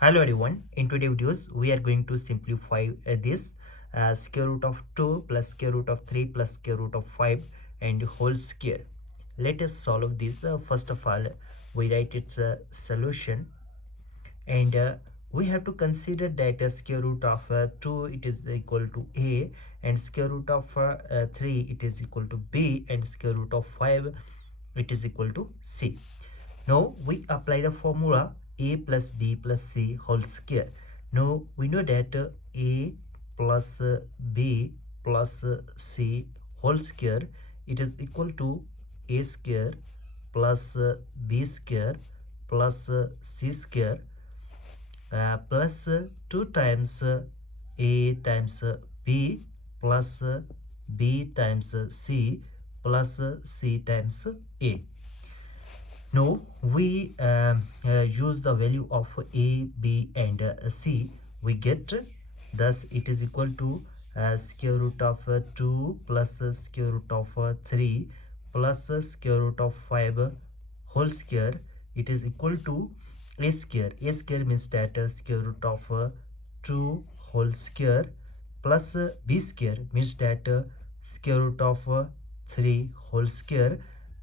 Hello everyone, in today's videos we are going to simplify this square root of 2 plus square root of 3 plus square root of 5 and whole square. Let us solve this. First of all, we write its solution, and we have to consider that square root of 2 it is equal to a, and square root of 3 it is equal to b, and square root of 5 it is equal to c. Now we apply the formula a plus b plus c whole square. Now we know that a plus b plus c whole square it is equal to a square plus b square plus c square plus 2 times a times b plus b times c plus c times a. Now we use the value of a, b and c. We get, thus it is equal to square root of 2 plus square root of 3 plus square root of 5 whole square. It is equal to a square. A square means that square root of 2 whole square plus b square means that square root of 3 whole square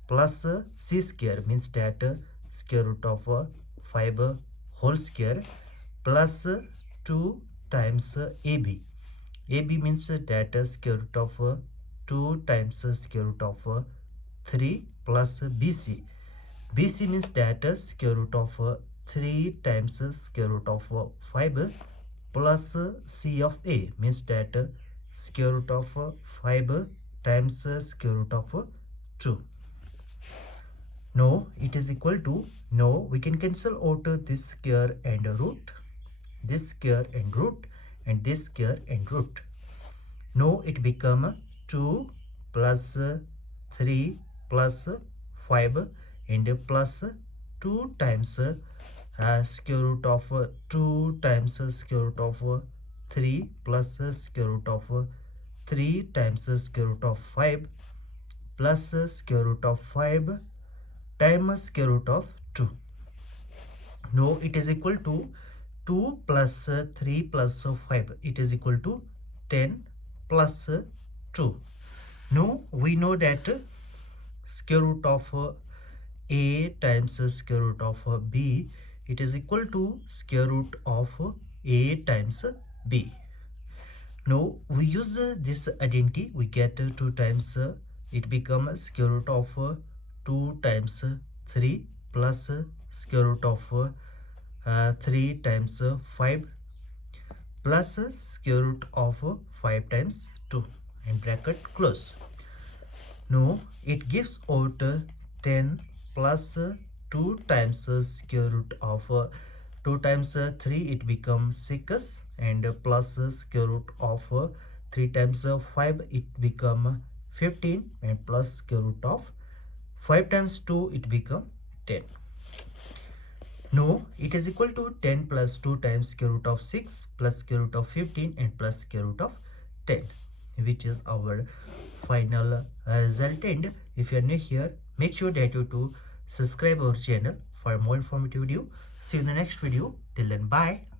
plus c square means that square root of 5 whole square plus 2 times ab. ab means that square root of 2 times square root of 3 plus bc. bc means that square root of 3 times square root of 5 plus c of a means that square root of 5 times square root of 2. Now it is equal to, now we can cancel out this square and root, this square and root, and this square and root. Now it become 2 plus 3 plus 5 and plus 2 times square root of 2 times square root of 3 plus square root of 3 times square root of 5 plus square root of 5 times square root of 2. Now it is equal to 2 plus 3 plus 5. It is equal to 10 plus 2. Now we know that square root of a times square root of b it is equal to square root of a times b. Now we use this identity, we get 2 times it becomes square root of 2 times 3 plus square root of 3 times 5 plus square root of 5 times 2 and bracket close. Now it gives out 10 plus 2 times square root of 2 times 3 it becomes 6 and plus square root of 3 times 5 it become 15 and plus square root of 5 times 2 it become 10. Now it is equal to 10 plus 2 times square root of 6 plus square root of 15 and plus square root of 10, which is our final result. And if you are new here, make sure that you to subscribe our channel for more informative video. See you in the next video. Till then, bye.